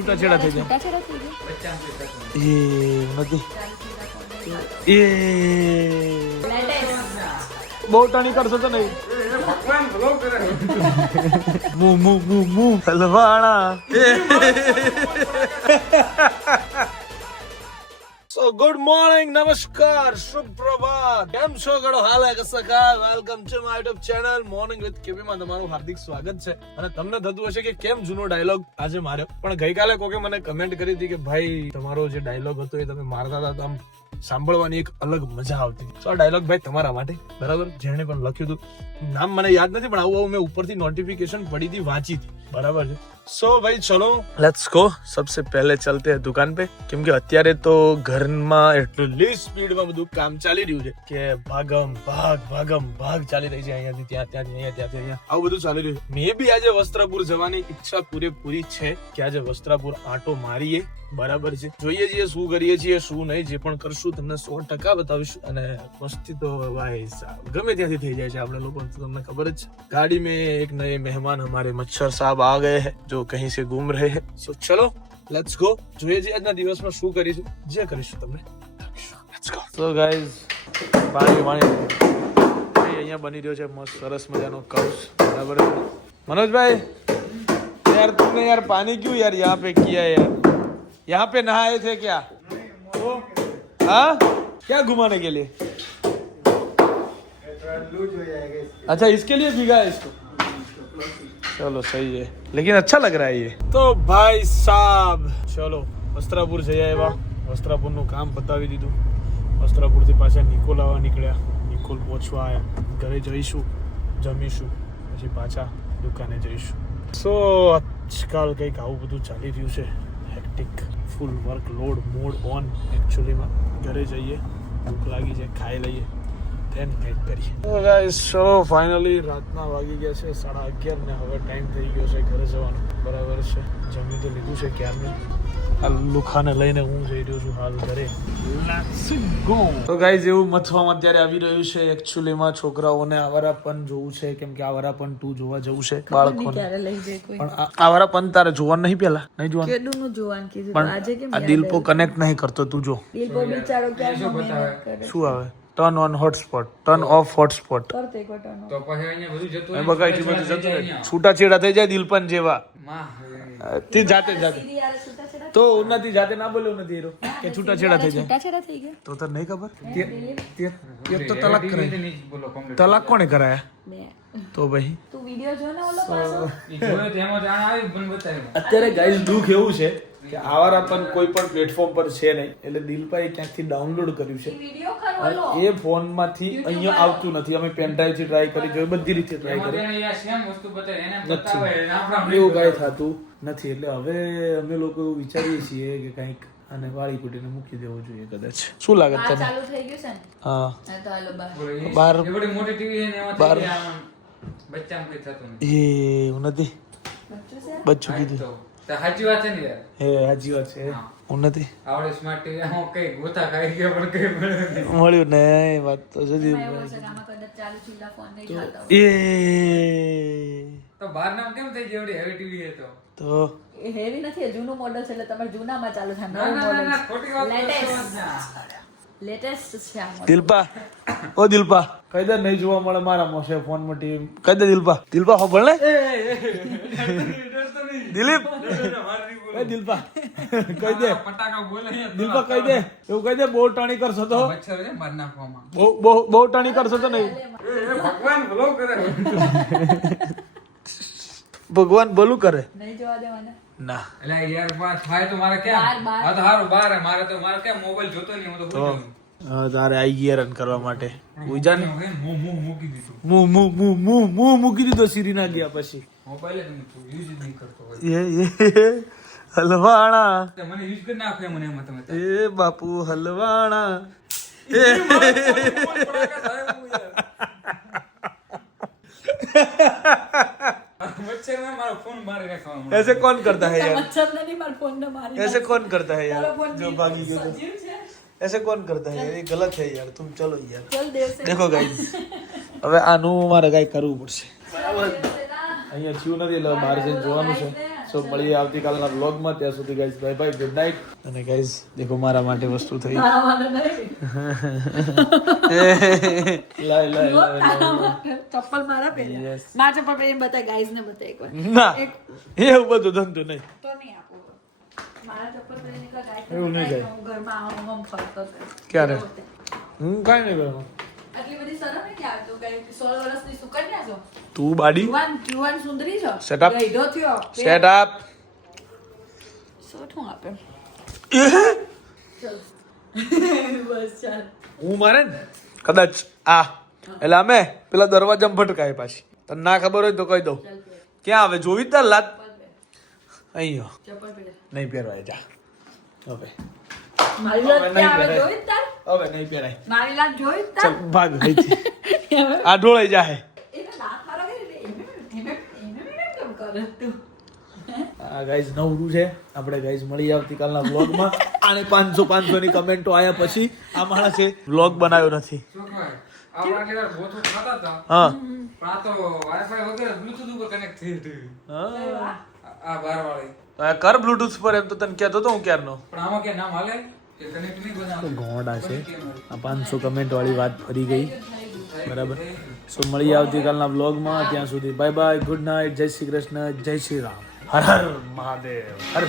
છૂટાછેડા થઈ જાય એ નથી એ બહુ ટણી કરશો તો નહીં હલવાણા સો ગુડ મોર્નિંગ નમસ્કાર સુપ્રભાત કેમ છો ગણો હાલ કસકા welcome to my YouTube channel morning with KP માં તમારું હાર્દિક સ્વાગત છે અને તમને થતું હશે કે કેમ જૂનો ડાયલોગ આજે માર્યો પણ ગઈકાલે કોકે મને કમેન્ટ કરી હતી કે ભાઈ તમારો જે ડાયલોગ હતો એ તમે મારતા હતા આમ સાંભળવાની એક અલગ મજા આવતી સો આ ડાયલોગ ભાઈ તમારા માટે બરાબર જેણે પણ લખ્યું હતું નામ મને યાદ નથી પણ આવું મેં ઉપરથી નોટિફિકેશન પડી હતી વાંચી હતી બરાબર છે સો ભાઈ ચલો લેટ્સ ગો સબસે પહેલે ચલતે હૈ દુકાન पे કેમકે અત્યારે તો ઘરમાં એટલી સ્પીડમાં બધું કામ ચાલી રહ્યું છે કે ભાગમ ભાગ ચાલી રહી છે અહીંયાથી ત્યાંથી અહીંયા આવું બધું ચાલી રહ્યું છે મે બી આજે વસ્ત્રાપુર જવાની ઈચ્છા પૂરેપૂરી છે કે આજે વસ્ત્રાપુર આંટો મારીએ બરાબર છે જોઈએ છીએ શું કરીએ છીએ શું નહીં જે પણ કરશું તમને 100% બતાવીશું અને મસ્તી તો ભાઈ ગમે ત્યાંથી થઈ જાય છે આપણે લોકો તમને ખબર જ છે ગાડી में एक नए मेहमान हमारे मच्छर साहब आ गए हैं जो कहीं से घूम रहे हैं सो चलो लेट्स गो જોઈએ છીએ આજના દિવસમાં શું કરીશું જે કરીશું તમને લેટ્સ ગો સો ગાઈઝ પાણી અહીંયા બની રહ્યો છે મસ્ત સરસ મજાનો કાઉસ બરાબર मनोज भाई यार तुमने यार पानी क्यों यार यहाँ पे किया है यार यहाँ पे नहाए थे क्या तो हाँ क्या घुमाने के लिए अच्छा इसके लिए भीगा है इसको चलो सही है लेकिन अच्छा लग रहा है ये तो भाई साहब चलो વસ્ત્રાપુર જઈ આવ્યા વસ્ત્રાપુરનું કામ પતાવી દીધું વસ્ત્રાપુરથી પાછા નિકોલ આવવા નીકળ્યા નિકોલ પહોંચવા આવ્યા ઘરે જઈશું જમીશું પછી પાછા દુકાને જઈશું સો આજકાલ કંઈક આવું બધું ચાલી રહ્યું છે hectic full workload mode on એકચ્યુઅલીમાં ઘરે જઈએ ભૂખ લાગી છે ખાઈ લઈએ ધેન કંઈક કરીએ તો ગાઈસ ચલો ફાઇનલી રાતના વાગી ગયા છે 11:30 ને હવે ટાઈમ થઈ ગયો છે ઘરે જવાનો બરાબર છે જમી તો લીધું છે ક્યારનું આ લુખાને લઈને હું જઈ રહ્યો છું હાલ ઘરે લેટ્સ ગો તો ગાઈસ એવું મથવામાં અત્યારે આવી રહ્યું છે એકચ્યુઅલીમાં છોકરાઓને આવારાપન જોવું છે કેમ કે આવારાપન 2 જોવા જવું છે બાળકોને પણ આવારાપન તારે જોવાનું નહીં પહેલા નહીં જોવાનું કેડુનું જોવાનું કીધું પણ આજે કેમ આ દિલપો કનેક્ટ નહીં કરતો તું જો દિલપો બિચારો ક્યાં મહેનત કરે શું આવે turn on hotspot turn off hotspot કરતે કોટનો તો પછી અહીંયા બધું જતું એ બગાઈ બધું જતું રહે છૂટાછેડા થઈ જાય દિલપન જેવા તે જાતે તો ઉન્નતિ જાતે ના બોલ્યો નથી હીરો કે છૂટાછેડા થઈ જાય છૂટાછેડા થઈ ગયા તો તને નહીં ખબર તે તો તલાક કરાય તલાક કોણે કરાયા બે તો ભાઈ તું વિડિયો જો ને ઓલો પાછો ઈ જોયો તેમાં જાણ આવી પણ બતાવ્યું અત્યારે ગાઈસ દુઃખ એવું છે કે આવારાપન કોઈ પણ પ્લેટફોર્મ પર છે નહીં એટલે દિલપાએ ક્યાંકથી ડાઉનલોડ કર્યું છે વિડિયો ખરવલો એ ફોનમાંથી અહીંયા આવતું નથી અમે પેનડ્રાઈવ થી ટ્રાય કરી જોઈ બધી રીતે ટ્રાય કરી એને યા સેમ વસ્તુ બતાવે એને બતાવે એને આપણા એવું કાંઈ થતું નથી એટલે હવે અમે લોકો એવું વિચારીએ છીએ કે કંઈક અને વાળી કુટીને મૂકી દેવો જોઈએ કદાચ શું લાગે આ તને ચાલુ થઈ ગયું છે ને હા હા તો હાલો બહાર બાર એવડી મોટી ટીવી છે ને એમાં બાર. થઈ ગયા બચ્ચામાં કઈ થતું નથી એ એવું નથી બચ્ચું છે બચ્ચું હા, કીધું તો સાચી વાત છે ને યાર હે સાચી વાત છે હું નથી આવડે સ્માર્ટ ટીવી હું કઈ ગોતા ખાઈ ગયા પણ કઈ મળ્યું નહીં મળ્યું ને એ વાત તો જુદી એમાં એવું છે કે આમાં કદાચ ચાલુ ચીલા ફોન નહીં ચાલતા એ તો બહાર નામ કેમ થઈ ગઈ એવડી હેવી ટીવી છે તો તો એ હેવી નથી એ જૂનું મોડલ છે એટલે તમારે જૂનામાં ચાલુ થાય ના નવું ના ના, ના મોડલ ખોટી વાત લેટેસ્ટ છે આ model. દિલપા ઓ દિલપા કઈ દે નહીં જોવા મળે મારા મોસે ફોન માં ટીવી કઈ દે દિલપા હોબળ ને દિલીપ એ દિલપા કઈ દે પટાકા બોલે દિલપા કઈ દે એવું કઈ દે બહુ ટાણી કરશો તો મચ્છર છે માર નાખવામાં બહુ ટાણી કરશો તો નહીં ભગવાન ભલો કરે ભગવાન ભલું કરે નહીં જોવા દેવાના ના એટલે યાર વાત થાય તો મારે કેમ બાર. હા તો હારું બાર હે. મારે કેમ મોબાઈલ જોતો નહીં હું તો ભૂલી જાઉં. તારે આઈ ગયા રન કરવા માટે ઉજા ને હું મૂકી દીધું મું મૂકી દીધો સીરી ના ગયા પછી મોબાઈલ જ હું યુઝ જ નહીં કરતો હોય એ હલવાણા તો મને યુઝ કરી નાખો મને એમાં તમે એ બાપુ હલવાણા વચ્ચે મેં મારો ફોન મારી નાખવાનો ऐसे कौन करता है यार મચ્છર ને નહીં માર ફોન ને મારી ऐसे कौन करता है यार તારો ફોન जो भागी गयो तो સજીવ છે ऐसे कौन करता है यार ये गलत है यार तुम चलो यार ચલ દેવસે देखो गाइस હવે આનું મારે કઈ કરવું પડશે બરાબર અહીંયા થયું નથી એટલે બહાર જઈને જોવાનું છે સો મળીએ આવતીકાલના વ્લોગમાં. ત્યાં સુધી guys bye bye, good night. અને ગાઈઝ દેખો મારા માટે વસ્તુ થઈ. તારા માટે નહીં. તારા માટે ચપ્પલ મારા પહેર્યા. Yes. મારા ચપ્પલ પહેરીને બતાય, ગાઈઝ ને બતાય એકવાર. ના એવું બધું ધંધો નહીં. તો નહીં આપો. મારા ચપ્પલ પહેરીને એકવાર ગાઈઝ એવું નહીં બતાય થાય. કે હું ઘરમાં આમ ફરતો હતો. ક્યારે? હું કાંઈ નહીં કરું. આટલી બધી શરમ નથી આવતું. કઈ 16 વર્ષની સુકન્યા છો? તું બાડી જુવાન સુંદરી છો? Shut up. ગઈઢો થયો. Set up. શું આપે? ચલ. બસ ચાલ. હું મારે ને કદાચ એટલે અમે પેલા દરવાજામાં ભટકાય પાછી. તને ના ખબર હોય તો કહી દઉં. ચાલ પહેર. ક્યાં આવે જોવી તાર લાત ચપ્પલ પહેર. અહીંયા ચપ્પલ પહેર. નહીં પહેરવાય જા. હવે મારી હવે લાત નહીં ક્યાં આવે પહેરાય. જોઈ જ તાર? હવે નહીં પહેરાય. મારી લાત જોઈ જ ચાલ તાર? ભાગ અહીંથી. આ ઢોળાઈ જાય. એને લાત હારા કરી દે. એમ કેમ કરે તું? આ ગાઈઝ નવરું છે. આપણે ગાઈઝ મળીએ આવતીકાલના વ્લોગમાં. આને 500 ની કમેન્ટો આયા પછી આ માણસે વ્લોગ બનાવ્યો નથી. સુખભાઈ, આપણે આટલી વાર બોથો ખાતા હતા, હા પણ આ તો વાઈફાઈ વગર બ્લૂટૂથ ઉપર કનેક્ટ થઈ હતી. હા. આ બારવાળી. તો આ કર બ્લૂટૂથ પર, એમ તો તને કહેતો તો હું ક્યારનો. પણ આમાં કે નામ હાલે કે કનેક્ટ નહીં બનાવતું. ગોંડા છે. આ 500 કમેન્ટ વાળી વાત ફરી ગઈ. બરાબર. સો મળીએ આવતીકાલના વ્લોગમાં. ત્યાં સુધી બાય બાય, ગુડ નાઇટ, જય શ્રી કૃષ્ણ, જય શ્રી રામ, હર હર મહાદેવ, હર